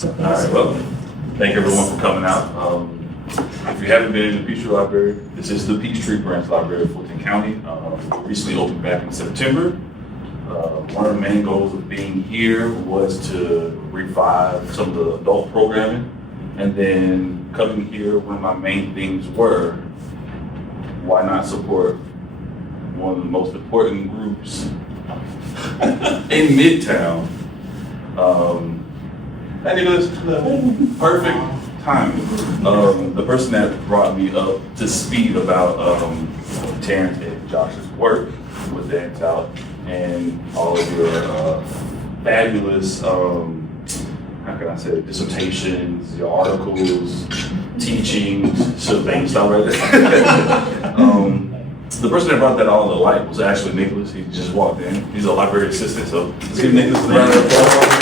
All right, well, thank everyone for coming out. If you haven't been in the Peachtree Library, this is the Peachtree Branch Library of Fulton County. It recently opened back in September. One of the main goals of being here was to revive some of the adult programming. And then coming here, one of my main things were, why not support one of the most important groups in Midtown? I think it was the perfect timing. The person that brought me up to speed about Terrence and Josh's work with Dance Out and all of your fabulous, how can I say, dissertations, your articles, teachings, so things, stuff right there. The person that brought that all to light was actually Nicholas. He just walked in. He's a library assistant, so let's give Nicholas a round of applause.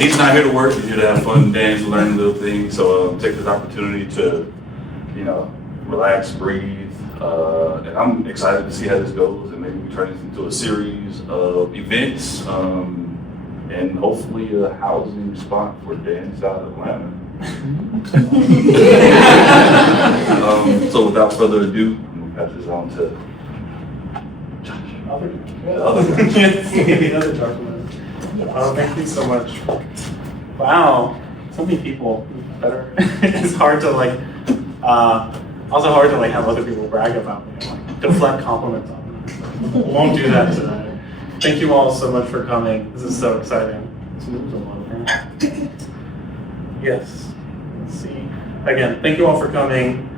He's not here to work. He's here to have fun, dance, learn little things. So take this opportunity to, relax, breathe. And I'm excited to see how this goes, and maybe we turn this into a series of events, and hopefully a housing spot for Dance Out Atlanta. So without further ado, I'm gonna pass this on to the other gentleman. Thank you so much. Wow, so many people. Better. It's hard to also hard to have other people brag about me, deflect compliments on them. Won't do that today. Thank you all so much for coming. This is so exciting. This moves a lot here. Yes. Let's see. Again, thank you all for coming.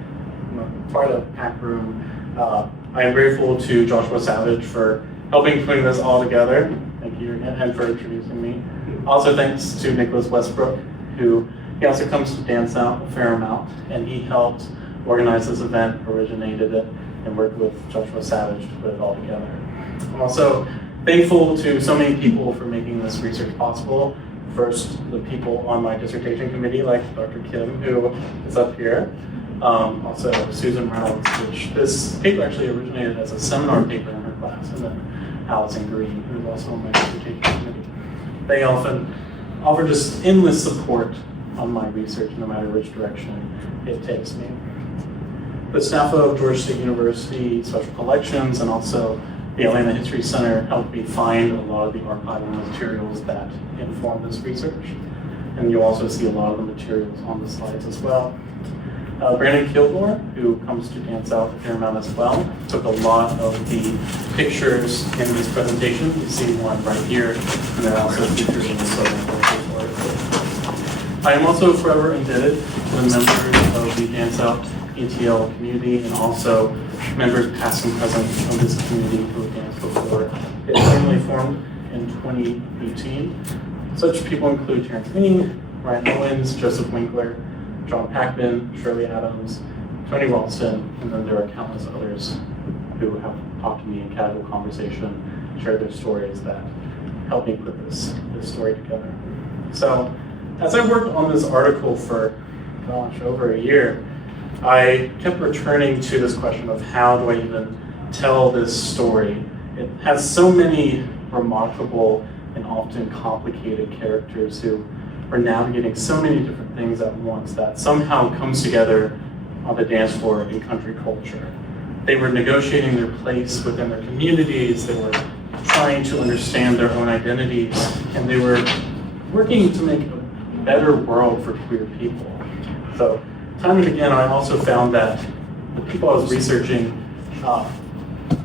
Quite a packed room. I am grateful to Joshua Savage for helping putting this all together. Thank you again, and for introducing me. Also thanks to Nicholas Westbrook, he also comes to Dance Out a fair amount, and he helped organize this event, originated it, and worked with Joshua Savage to put it all together. I'm also thankful to so many people for making this research possible. First, the people on my dissertation committee, like Dr. Kim, who is up here. Also Susan Reynolds, which this paper actually originated as a seminar paper in her class, and then Allison Green, who is also on my dissertation committee. They often offer just endless support on my research, no matter which direction it takes me. The staff of Georgia State University Special Collections and also the Atlanta History Center helped me find a lot of the archival materials that inform this research. And you'll also see a lot of the materials on the slides as well. Brandon Kilgore, who comes to Dance Out a fair amount as well, took a lot of the pictures in this presentation. You see one right here, and they're also featured in the Southern Voices article. I am also forever indebted to the members of the Dance Out ATL community and also members past and present of this community who have danced before. It originally formed in 2018. Such people include Terrence Meany, Ryan Owens, Joseph Winkler, John Packman, Shirley Adams, Tony Ralston, and then there are countless others who have talked to me in casual conversation, shared their stories that helped me put this story together. So as I worked on this article for, over a year, I kept returning to this question of how do I even tell this story? It has so many remarkable and often complicated characters who are navigating so many different things at once that somehow comes together on the dance floor in country culture. They were negotiating their place within their communities, they were trying to understand their own identities, and they were working to make a better world for queer people. So time and again, I also found that the people I was researching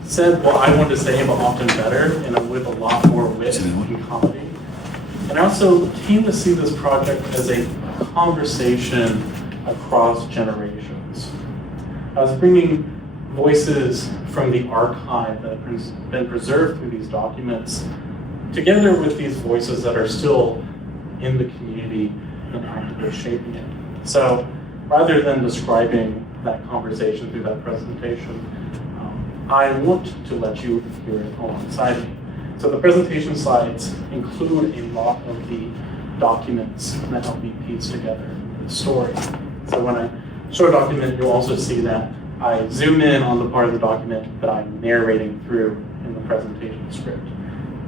said what I wanted to say, but often better, and with a lot more wit and comedy. And I also came to see this project as a conversation across generations. I was bringing voices from the archive that have been preserved through these documents, together with these voices that are still in the community and actively shaping it. So rather than describing that conversation through that presentation, I want to let you hear it alongside me. So the presentation slides include a lot of the documents that help me piece together the story. So when I show a document, you'll also see that I zoom in on the part of the document that I'm narrating through in the presentation script.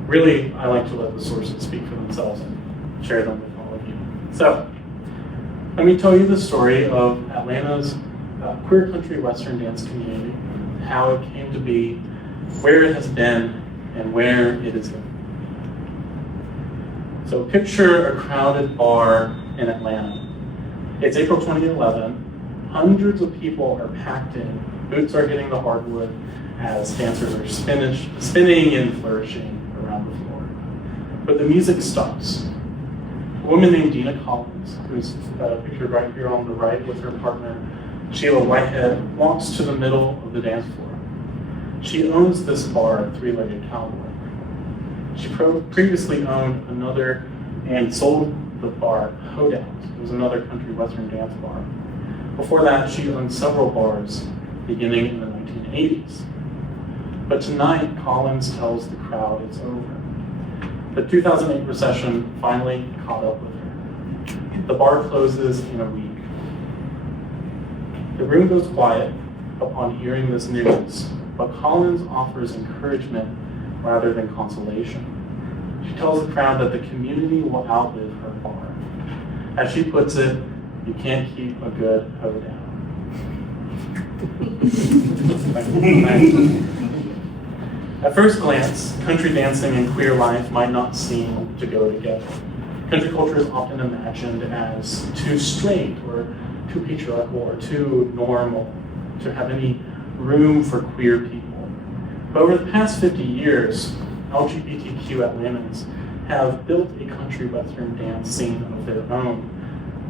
Really, I like to let the sources speak for themselves and share them with all of you. So, let me tell you the story of Atlanta's queer country Western dance community, how it came to be, where it has been, and where it is going. So picture a crowded bar in Atlanta. It's April 2011. Hundreds of people are packed in. Boots are hitting the hardwood as dancers are spinning and flourishing around the floor. But the music stops. A woman named Dina Collins, who's pictured right here on the right with her partner, Sheila Whitehead, walks to the middle of the dance floor. She owns this bar, Three-Legged Cowboy. She previously owned another and sold the bar, Hoedowns. It was another country western dance bar. Before that, she owned several bars beginning in the 1980s. But tonight, Collins tells the crowd it's over. The 2008 recession finally caught up with her. The bar closes in a week. The room goes quiet upon hearing this news, but Collins offers encouragement rather than consolation. She tells the crowd that the community will outlive her bar. As she puts it, you can't keep a good hoe down. At first glance, country dancing and queer life might not seem to go together. Country culture is often imagined as too straight or too patriarchal or too normal to have any room for queer people. But over the past 50 years, LGBTQ Atlantans have built a country western dance scene of their own.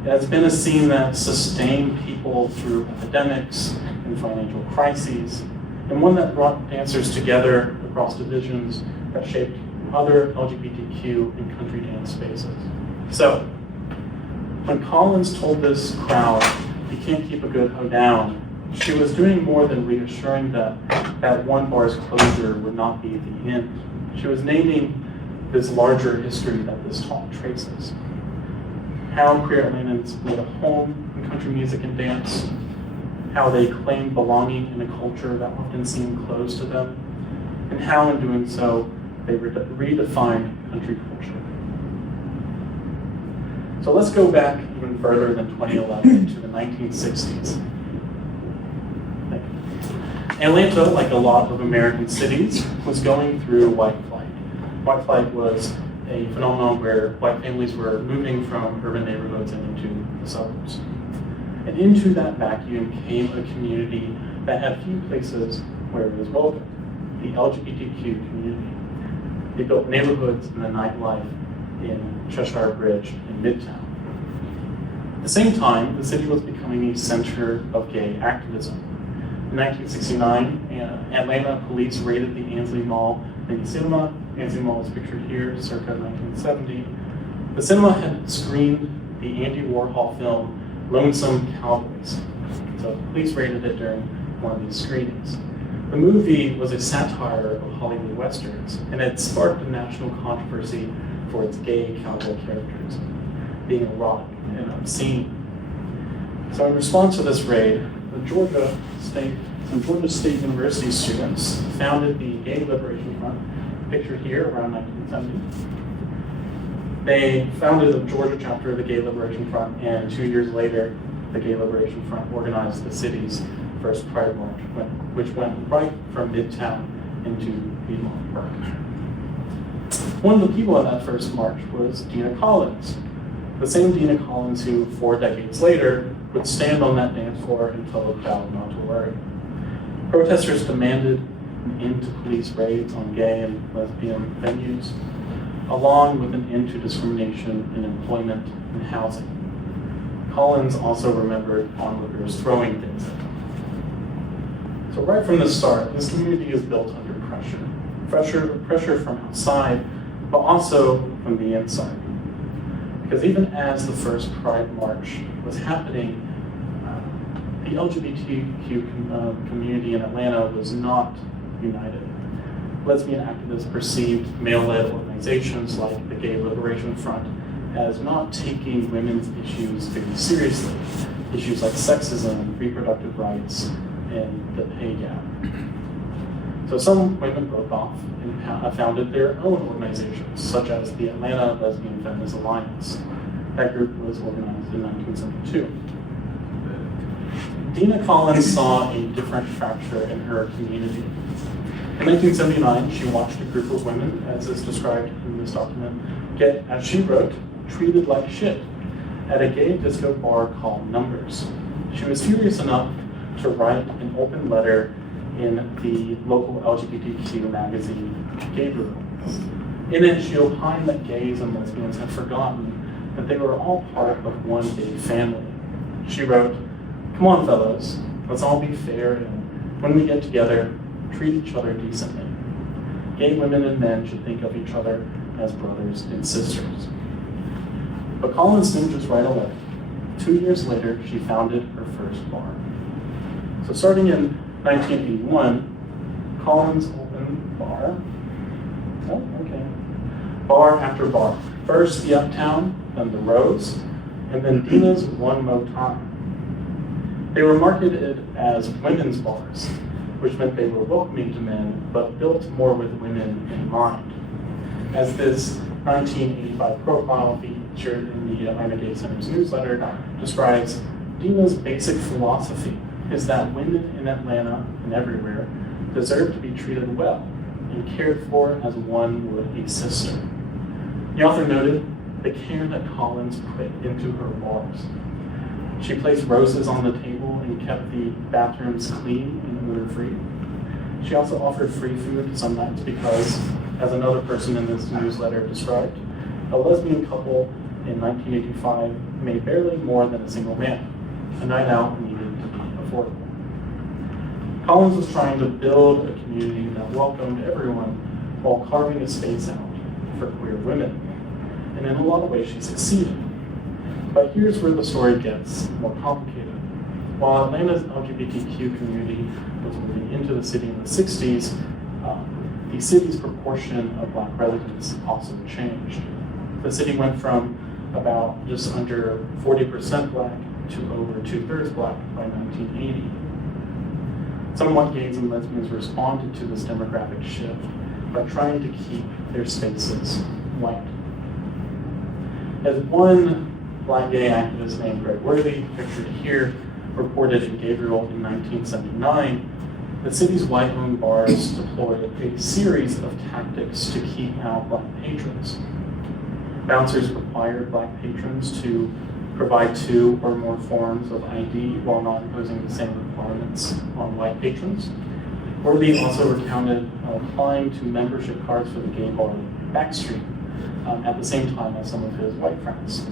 It has been a scene that sustained people through epidemics and financial crises, and one that brought dancers together across divisions that shaped other LGBTQ and country dance spaces. So, when Collins told this crowd, "You can't keep a good hoe down," she was doing more than reassuring that that one bar's closure would not be the end. She was naming this larger history that this talk traces. How queer Atlantans made a home in country music and dance, how they claimed belonging in a culture that often seemed closed to them, and how in doing so, they redefined country culture. So let's go back even further than 2011 to the 1960s. Atlanta, like a lot of American cities, was going through white flight. White flight was a phenomenon where white families were moving from urban neighborhoods and into the suburbs. And into that vacuum came a community that had few places where it was welcome, the LGBTQ community. They built neighborhoods and a nightlife in Cheshire Bridge in Midtown. At the same time, the city was becoming a center of gay activism. In 1969, Atlanta police raided the Ansley Mall mini cinema. Ansley Mall is pictured here, circa 1970. The cinema had screened the Andy Warhol film Lonesome Cowboys. So police raided it during one of these screenings. The movie was a satire of Hollywood westerns, and it sparked a national controversy for its gay cowboy characters being erotic and obscene. So in response to this raid, some Georgia State University students founded the Gay Liberation Front, pictured here around 1970. They founded the Georgia chapter of the Gay Liberation Front, and 2 years later, the Gay Liberation Front organized the city's first Pride March, which went right from Midtown into Piedmont Park. One of the people at that first march was Dina Collins, the same Dina Collins who 4 decades later would stand on that dance floor and tell the crowd not to worry. Protesters demanded an end to police raids on gay and lesbian venues, along with an end to discrimination in employment and housing. Collins also remembered onlookers throwing things at them. So right from the start, this community is built under pressure from outside, but also from the inside. Because even as the first Pride March was happening, the LGBTQ community in Atlanta was not united. Lesbian activists perceived male-led organizations like the Gay Liberation Front as not taking women's issues very seriously. Issues like sexism, reproductive rights, and the pay gap. So some women broke off and founded their own organizations, such as the Atlanta Lesbian Feminist Alliance. That group was organized in 1972. Dina Collins saw a different fracture in her community. In 1979, she watched a group of women, as is described in this document, get, as she wrote, treated like shit at a gay disco bar called Numbers. She was furious enough to write an open letter in the local LGBTQ magazine, Gabriel. In it, she opined that gays and lesbians had forgotten that they were all part of one big family. She wrote, "Come on, fellows, let's all be fair, and when we get together, treat each other decently. Gay women and men should think of each other as brothers and sisters." But Collins didn't just write a letter. 2 years later, she founded her first bar. So starting in 1981, Collins opened bar after bar. First the Uptown, then the Rose, and then Dina's One Mo Time. They were marketed as women's bars, which meant they were welcoming to men, but built more with women in mind. As this 1985 profile featured in the Atlanta Gay Center's newsletter describes, Dina's basic philosophy is that women in Atlanta and everywhere deserve to be treated well and cared for as one would a sister. The author noted the care that Collins put into her bars. She placed roses on the table and kept the bathrooms clean and odor-free. She also offered free food some nights because, as another person in this newsletter described, a lesbian couple in 1985 made barely more than a single man. A night out needed to be affordable. Collins was trying to build a community that welcomed everyone while carving a space out for queer women. And in a lot of ways, she succeeded. But here's where the story gets more complicated. While Atlanta's LGBTQ community was moving into the city in the 60s, the city's proportion of Black residents also changed. The city went from about just under 40% Black to over 2/3 Black by 1980. Some white gays and lesbians responded to this demographic shift by trying to keep their spaces white. As one Black gay activist named Greg Worthy, pictured here, reported in Gabriel in 1979, the city's white-owned bars deployed a series of tactics to keep out Black patrons. Bouncers required Black patrons to provide 2 or more forms of ID while not imposing the same requirements on white patrons. Worthy also recounted applying to membership cards for the gay bar Backstreet at the same time as some of his white friends.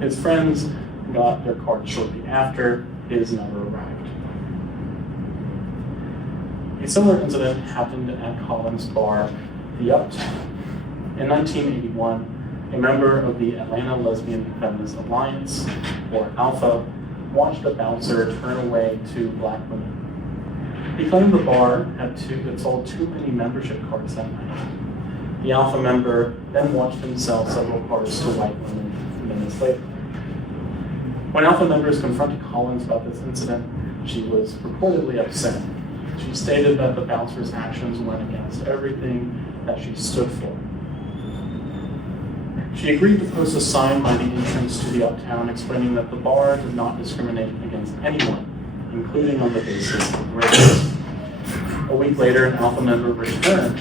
His friends got their cards shortly after, his never arrived. A similar incident happened at Collins' bar, the Uptown. In 1981, a member of the Atlanta Lesbian Feminist Alliance, or Alpha, watched a bouncer turn away 2 Black women. He claimed the bar had sold too many membership cards that night. The Alpha member then watched him sell several cards to white women minutes later. When Alpha members confronted Collins about this incident, she was reportedly upset. She stated that the bouncer's actions went against everything that she stood for. She agreed to post a sign by the entrance to the Uptown explaining that the bar did not discriminate against anyone, including on the basis of race. A week later, an Alpha member returned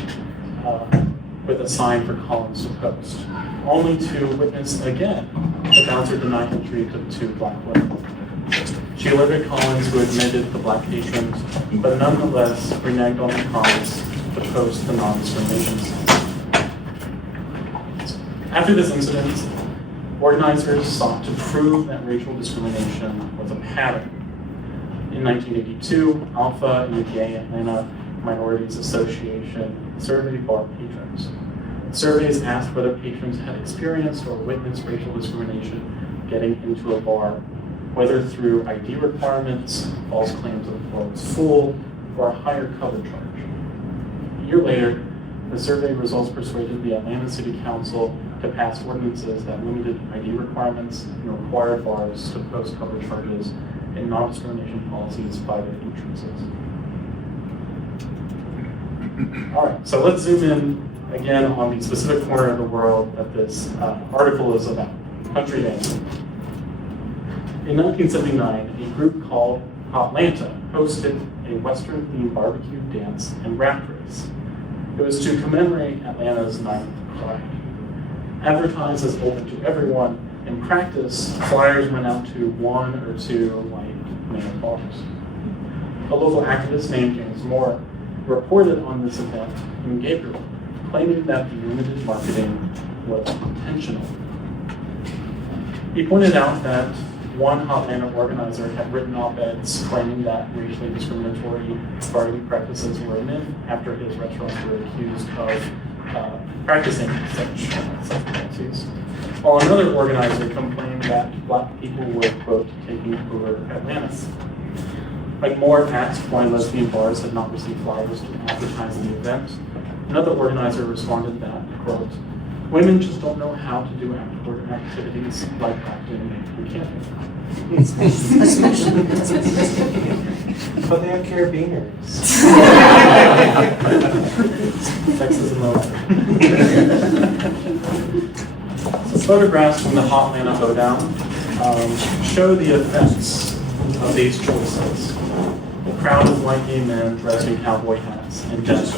with a sign for Collins to post, only to witness again the bouncer denied entry to 2 Black women. She alerted Collins, who admitted the Black patrons, but nonetheless reneged on the promise to post the non-discrimination sign. After this incident, organizers sought to prove that racial discrimination was a pattern. In 1982, Alpha and the Gay Atlanta Minorities Association surveyed bar patrons. Surveys asked whether patrons had experienced or witnessed racial discrimination getting into a bar, whether through ID requirements, false claims that the bar was full, or a higher cover charge. A year later, the survey results persuaded the Atlanta City Council to pass ordinances that limited ID requirements and required bars to post cover charges and non-discrimination policies by their entrances. All right, so let's zoom in again on the specific corner of the world that this article is about, country dance. In 1979, a group called Atlanta hosted a Western-themed barbecue dance and raft race. It was to commemorate Atlanta's 9th pride. Advertised as open to everyone, in practice, flyers went out to 1 or 2 white male bars. A local activist named James Moore reported on this event in Gabriel, claiming that the limited marketing was intentional. He pointed out that one Atlanta organizer had written op-eds claiming that racially discriminatory barbecue practices were a myth after his restaurants were accused of practicing such policies. While another organizer complained that black people were, quote, taking over Atlanta. Like Moore asked why lesbian bars had not received flyers to advertise the event, another organizer responded that, quote, women just don't know how to do outdoor activities like acting and camping. But they have carabiners. Texas and Lower. So photographs from the Atlanta Hoedown show the effects of these choices. A crowd of white gay men dressed in cowboy hats and death.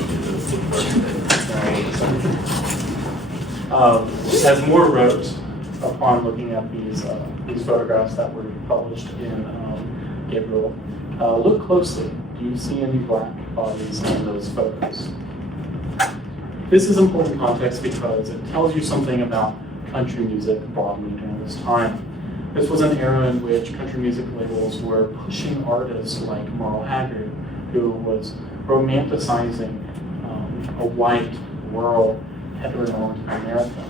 As Moore wrote, upon looking at these photographs that were published in Gabriel, look closely. Do you see any black bodies in those photos? This is important context because it tells you something about country music broadly during this time. This was an era in which country music labels were pushing artists like Merle Haggard, who was romanticizing a white, rural, heteronormative America.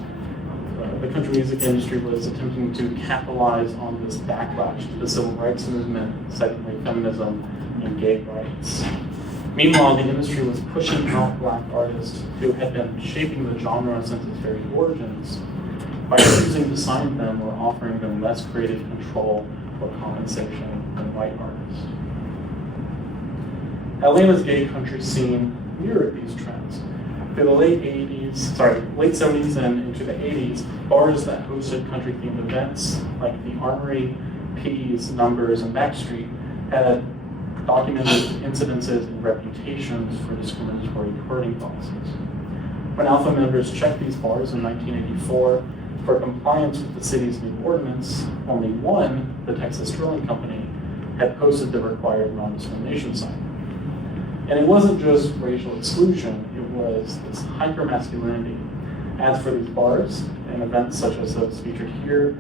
The country music industry was attempting to capitalize on this backlash to the civil rights movement, secondly feminism, and gay rights. Meanwhile, the industry was pushing out black artists who had been shaping the genre since its very origins by refusing to sign them or offering them less creative control or compensation than white artists. Atlanta's gay country scene mirrored these trends. Through the late 70s and into the 80s, bars that hosted country-themed events like the Armory, P's, Numbers, and Backstreet had documented incidences and reputations for discriminatory herding policies. When Alpha members checked these bars in 1984 for compliance with the city's new ordinance, only one, the Texas Drilling Company, had posted the required non-discrimination sign. And it wasn't just racial exclusion, it was this hypermasculinity. Ads for these bars and events such as those featured here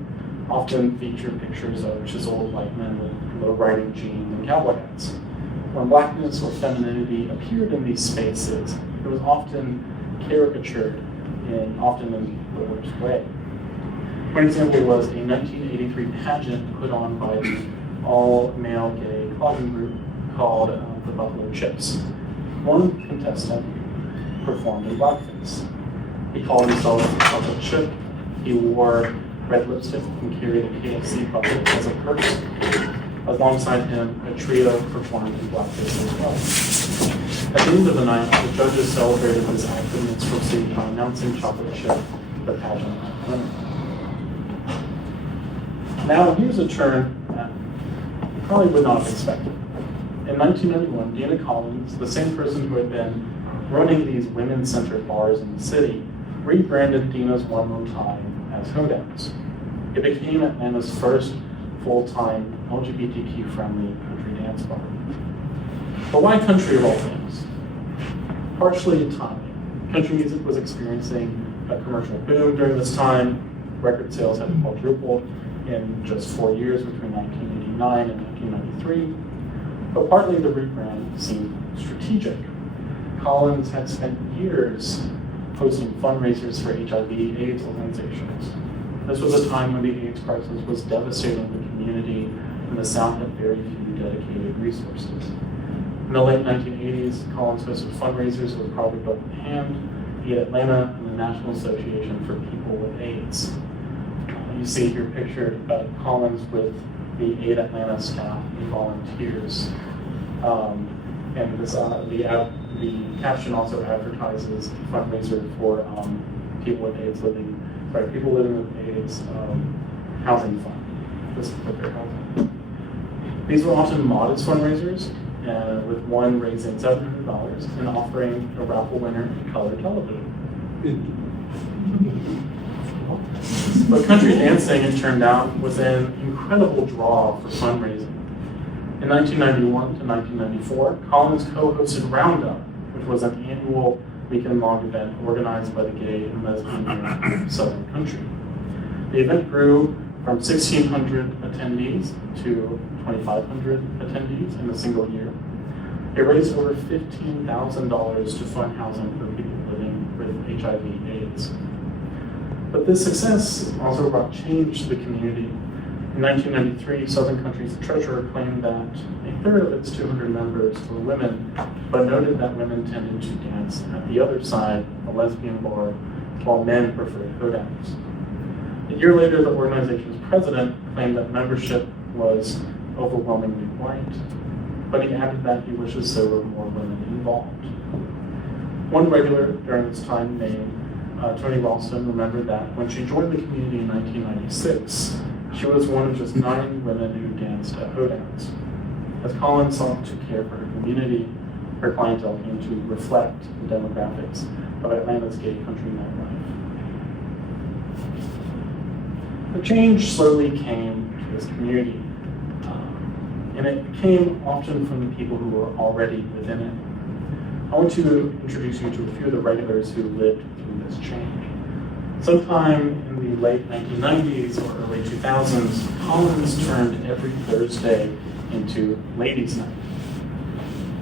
often feature pictures of chiseled white men with low-riding jeans and cowboy hats. When blackness or femininity appeared in these spaces, it was often caricatured, often in the worst way. One example was a 1983 pageant put on by the all-male gay clogging group called the Buffalo Chips. One contestant performed in blackface. He called himself Buffalo Chip. He wore red lipstick and carried a KFC bucket as a purse. Alongside him, a trio performed in blackface as well. At the end of the night, the judges celebrated this act of minstrelsy by announcing Chocolate Chip the pageant winner. Now, here's a turn that you probably would not have expected. In 1991, Dina Collins, the same person who had been running these women-centered bars in the city, rebranded Dina's One More Time as Hoedowns. It became Atlanta's first full-time LGBTQ-friendly country dance bar. But why country of all things? Partially timing. Country music was experiencing a commercial boom during this time. Record sales had quadrupled in just 4 years between 1989 and 1993. But partly the rebrand seemed strategic. Collins had spent years hosting fundraisers for HIV/AIDS organizations. This was a time when the AIDS crisis was devastating the community and the South had very few dedicated resources. In the late 1980s, Collins hosted fundraisers with Project Open Hand, Aid Atlanta, and the National Association for People with AIDS. You see here pictured Collins with the Aid Atlanta staff and volunteers. And this, the The caption also advertises a fundraiser for people with AIDS living with AIDS housing fund. This particular housing. These were often modest fundraisers, with one raising $700 and offering a raffle winner a color television. But country dancing, it turned out, was an incredible draw for fundraising. In 1991 to 1994, Collins co-hosted Roundup, which was an annual weekend-long event organized by the gay and lesbian community of Southern country. The event grew from 1,600 attendees to 2,500 attendees in a single year. It raised over $15,000 to fund housing for people living with HIV/AIDS. But this success also brought change to the community. In 1993, Southern Country's treasurer claimed that a third of its 200 members were women, but noted that women tended to dance at the other side, a lesbian bar, while men preferred hoedowns. A year later, the organization's president claimed that membership was overwhelmingly white, but he added that he wishes there were more women involved. One regular during this time named Toni Ralston remembered that when she joined the community in 1996, she was one of just 9 women who danced at hoedowns. As Collins sought to care for her community, her clientele came to reflect the demographics of Atlanta's gay country nightlife. The change slowly came to this community, and it came often from the people who were already within it. I want to introduce you to a few of the regulars who lived through this change. Sometime in the late 1990s or early 2000s, Collins turned every Thursday into Ladies' Night.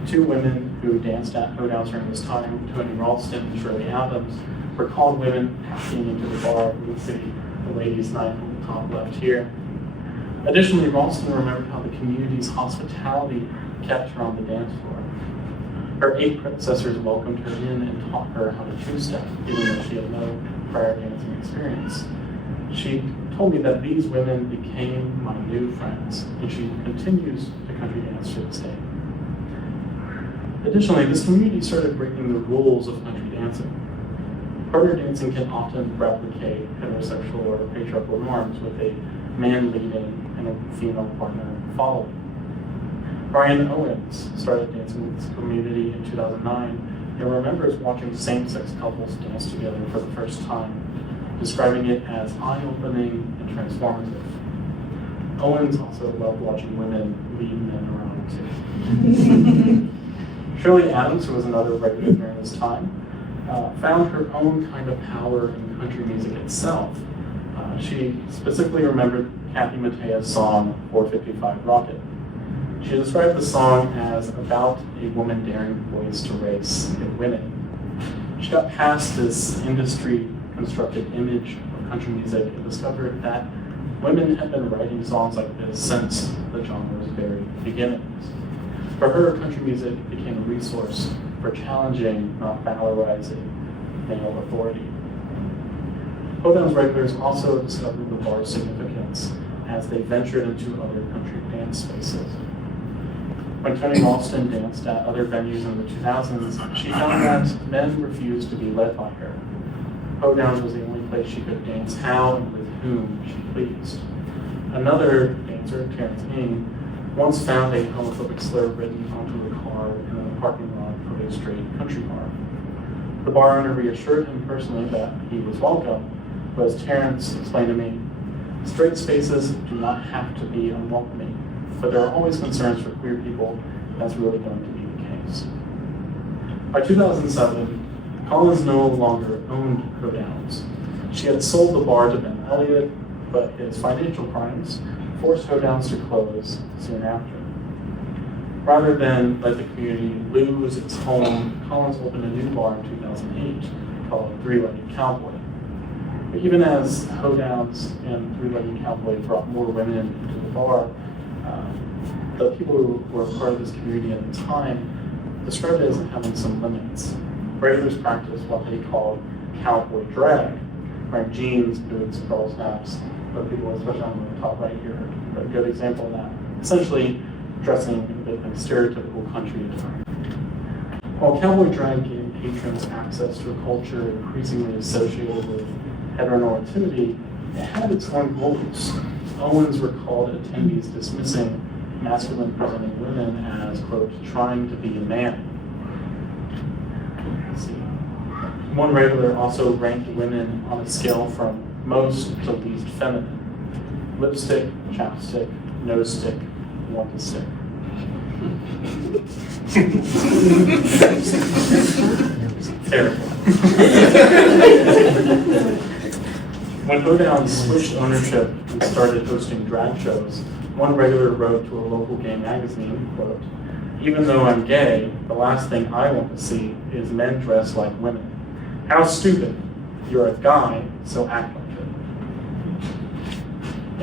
2 women who danced at hoedowns during this time, Toni Ralston and Shirley Adams, were called women packing into the bar in the city, the Ladies' Night on the top left here. Additionally, Ralston remembered how the community's hospitality kept her on the dance floor. Her 8 predecessors welcomed her in and taught her how to two-step, even though she had no prior dancing experience. She told me that these women became my new friends, and she continues to country dance to this day. Additionally, this community started breaking the rules of country dancing. Partner dancing can often replicate heterosexual or patriarchal norms with a man leading and a female partner following. Brian Owens started dancing with this community in 2009 and remembers watching same-sex couples dance together for the first time, describing it as eye-opening and transformative. Owens also loved watching women lead men around too. Shirley Adams, who was another regular during this time, found her own kind of power in country music itself. She specifically remembered Kathy Mattea's song, 455 Rocket. She described the song as about a woman daring boys to race and winning. She got past this industry-constructed image of country music and discovered that women had been writing songs like this since the genre's very beginnings. For her, country music became a resource for challenging, not valorizing, male authority. Hoedown's regulars also discovered the bar's significance as they ventured into other country dance spaces. When Toni Ralston danced at other venues in the 2000s, she found that men refused to be led by her. Hoedowns was the only place she could dance how and with whom she pleased. Another dancer, Terrence Ng, once found a homophobic slur written onto a card in a parking lot of a straight country bar. The bar owner reassured him personally that he was welcome, but as Terrence explained to me, straight spaces do not have to be unwelcoming, but there are always concerns for queer people, and that's really going to be the case. By 2007, Collins no longer owned Hoedowns. She had sold the bar to Ben Elliott, but his financial crimes forced Hoedowns to close soon after. Rather than let the community lose its home, Collins opened a new bar in 2008 called Three-Legged Cowboy. But even as Hoedowns and Three-Legged Cowboy brought more women into the bar, the people who were part of this community at the time described it as having some limits. Regulars practiced what they called cowboy drag, wearing jeans, boots, girls' hats, but people, especially on the top right here, are a good example of that. Essentially, dressing in a bit like stereotypical country attire. While cowboy drag gave patrons access to a culture increasingly associated with heteronormativity, it had its own rules. Owens recalled attendees dismissing masculine presenting women as, quote, trying to be a man. Let's see. One regular also ranked women on a scale from most to least feminine. Lipstick, chapstick, nose stick, want to stick. Terrible. When Hoedown switched ownership and started hosting drag shows, one regular wrote to a local gay magazine, quote, "Even though I'm gay, the last thing I want to see is men dressed like women. How stupid. You're a guy, so act like it."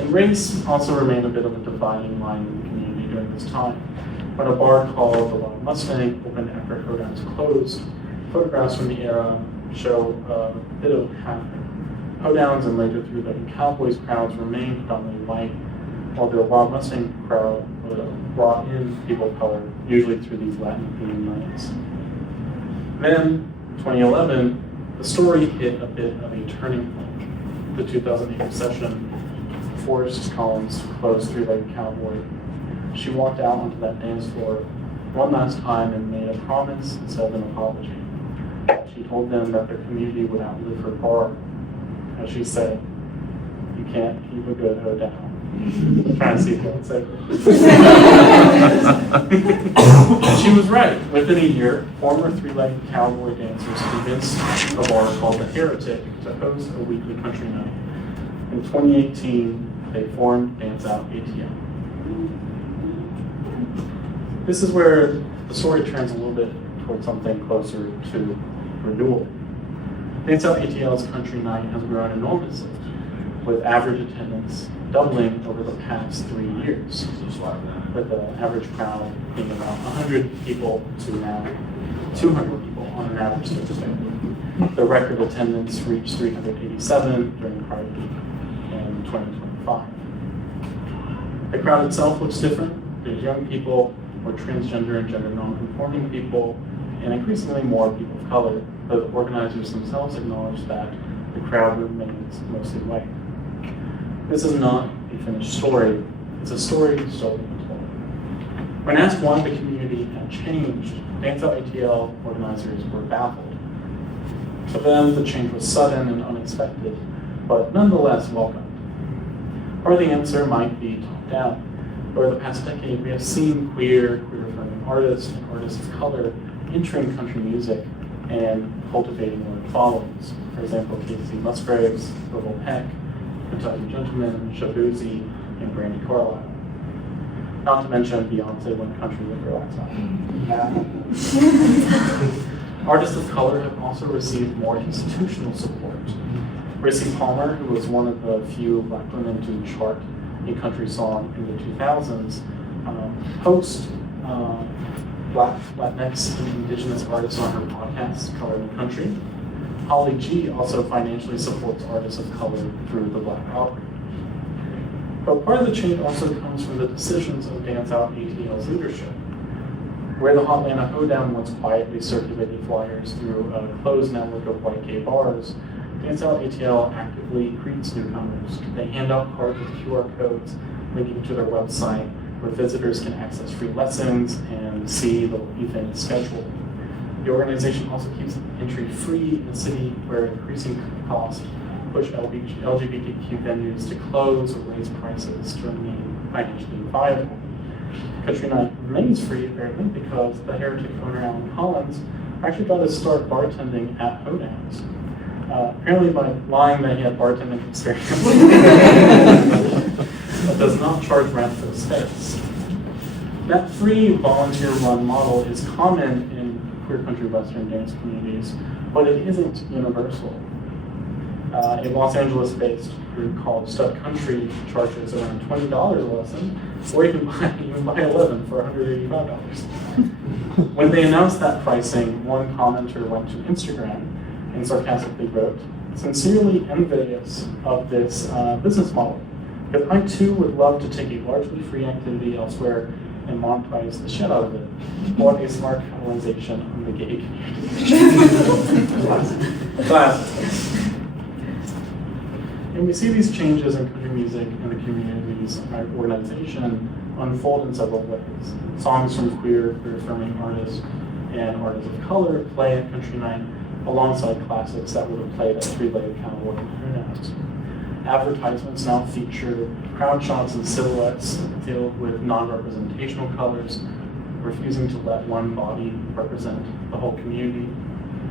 And race also remained a bit of a dividing line in the community during this time. When a bar called the Wild Mustang opened after Hoedown's closed, photographs from the era show a bit of happening. Hoedowns and later through the Cowboys crowds remained predominantly white, while the Wild Mustang crowd brought in people of color, usually through these Latin-themed nights. Then, in 2011, the story hit a bit of a turning point. The 2008 recession forced Collins to close Three-Legged Cowboy. She walked out onto that dance floor one last time and made a promise instead of an apology. She told them that their community would outlive her bar. As she said, "You can't keep a good hoe down." I'm trying to see if I can say it. She was right. Within a year, former Three-Legged Cowboy dancers convinced a bar called The Heretic to host a weekly country night. In 2018, they formed Dance Out ATL. This is where the story turns a little bit towards something closer to renewal. Dance Out ATL's country night has grown enormously, with average attendance doubling over the past 3 years, with the average crowd being about 100 people to now 200 people on an average Thursday. The record attendance reached 387 during the prior week in 2025. The crowd itself looks different. There's young people, more transgender and gender non-conforming people, and increasingly more people of color, though the organizers themselves acknowledge that the crowd remains mostly white. This is not a finished story. It's a story still being told. When asked why the community had changed, Dance Out ATL organizers were baffled. For them, the change was sudden and unexpected, but nonetheless welcomed. Or the answer might be top-down. Over the past decade, we have seen queer-affirming artists and artists of color entering country music and cultivating large followings. For example, Casey Musgraves, Lavelle Peck, Kentucky Gentleman, Shabuzi, and Brandy Carlisle. Not to mention Beyonce went country with her last album. Artists of color have also received more institutional support. Rissy Palmer, who was one of the few Black women to chart a country song in the 2000s, hosts Black, Latinx, and Indigenous artists on her podcast, Color in the Country. Holly G also financially supports artists of color through the Black Opry. But part of the change also comes from the decisions of Dance Out ATL's leadership. Where the Hotlanta Hoedown once quietly circulated flyers through a closed network of white gay bars, Dance Out ATL actively greets newcomers. They hand out cards with QR codes linking to their website, where visitors can access free lessons and see the event schedule. The organization also keeps entry free in a city where increasing costs push LGBTQ venues to close or raise prices to remain financially viable. Country Night remains free apparently because the Heretic owner Alan Collins actually got to start bartending at Hoedowns. Apparently by lying that he had bartending experience, but does not charge rent for the space. That free volunteer-run model is common in queer country western dance communities, but it isn't universal. A Los Angeles-based group called Stud Country charges around $20 a lesson, or you can buy 11 for $185. When they announced that pricing, one commenter went to Instagram and sarcastically wrote, "Sincerely envious of this business model, because I too would love to take a largely free activity elsewhere and monetize the shit out of it. What a smart capitalization on the gay community. Classic. And we see these changes in country music and the community's organization unfold in several ways. Songs from queer affirming artists and artists of color play at country night alongside classics that would have played at three-legged cowboy and Hoonhouse. Advertisements now feature crowd shots and silhouettes filled with non-representational colors, refusing to let one body represent the whole community,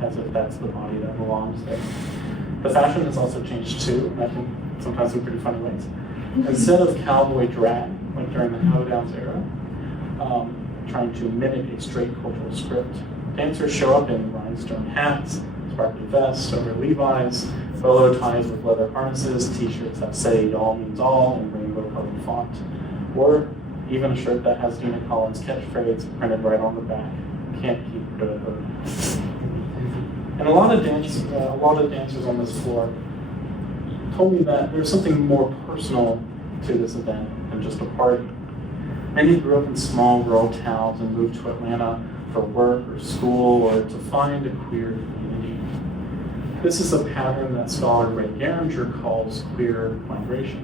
as if that's the body that belongs there. The fashion has also changed too, and I think sometimes in pretty funny ways. Instead of cowboy drag, like during the Hoedowns era, trying to mimic a straight cultural script, dancers show up in rhinestone hats, sparkly vests over Levi's, bolo ties with leather harnesses, t-shirts that say "y'all means all" in rainbow-colored font, or even a shirt that has Dina Collins' catchphrase printed right on the back, "Can't keep the hood." And a lot of dancers on this floor told me that there's something more personal to this event than just a party. Many grew up in small rural towns and moved to Atlanta for work or school or to find a queer community. This is a pattern that scholar Ray Garinger calls queer migration.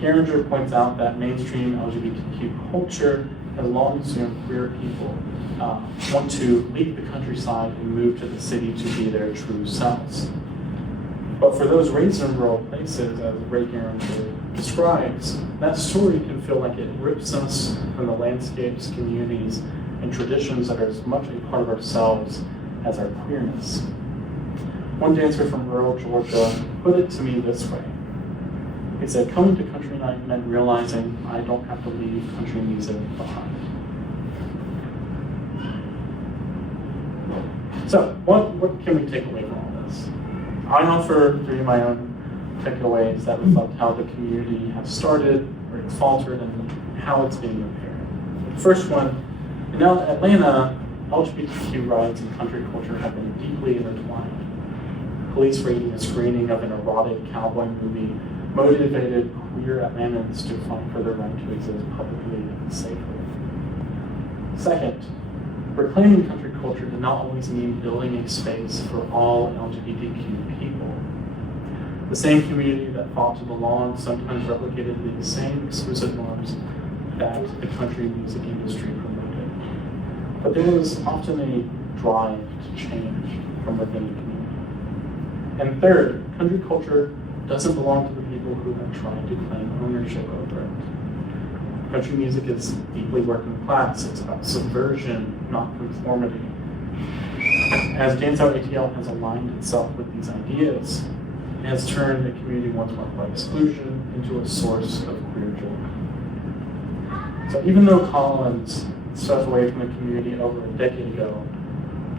Garinger points out that mainstream LGBTQ culture has long assumed queer people want to leave the countryside and move to the city to be their true selves. But for those raised in rural places, as Ray Garinger describes, that story can feel like it rips us from the landscapes, communities, and traditions that are as much a part of ourselves as our queerness. One dancer from rural Georgia put it to me this way. He said, "Coming to country night meant realizing I don't have to leave country music behind." So, what can we take away from all this? I offer three of my own takeaways that reflect how the community has started, where it's faltered, and how it's being repaired. The first one, in Atlanta, LGBTQ rights and country culture have been deeply intertwined. Police raiding a screening of an erotic cowboy movie motivated queer Atlantans to fight for their right to exist publicly and safely. Second, reclaiming country culture did not always mean building a space for all LGBTQ people. The same community that fought to belong sometimes replicated the same exclusive norms that the country music industry promoted. But there was often a drive to change from within the community. And third, country culture doesn't belong to the people who have tried to claim ownership over it. Country music is deeply working class. It's about subversion, not conformity. As Dance Out ATL has aligned itself with these ideas, it has turned a community once marked by exclusion into a source of queer joy. So even though Collins stepped away from the community over a decade ago,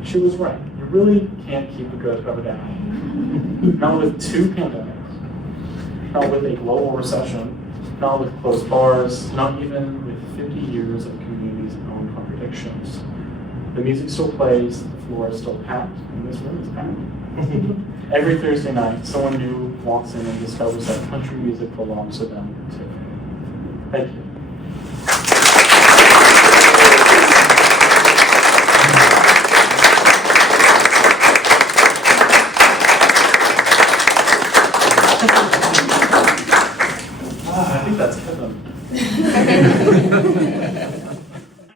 she was right. You really can't keep the good covered down. Not with two pandemics, not with a global recession, not with closed bars, not even with 50 years of community's own contradictions. The music still plays, the floor is still packed, and this room is packed. Every Thursday night, someone new walks in and discovers that country music belongs to them too. Thank you.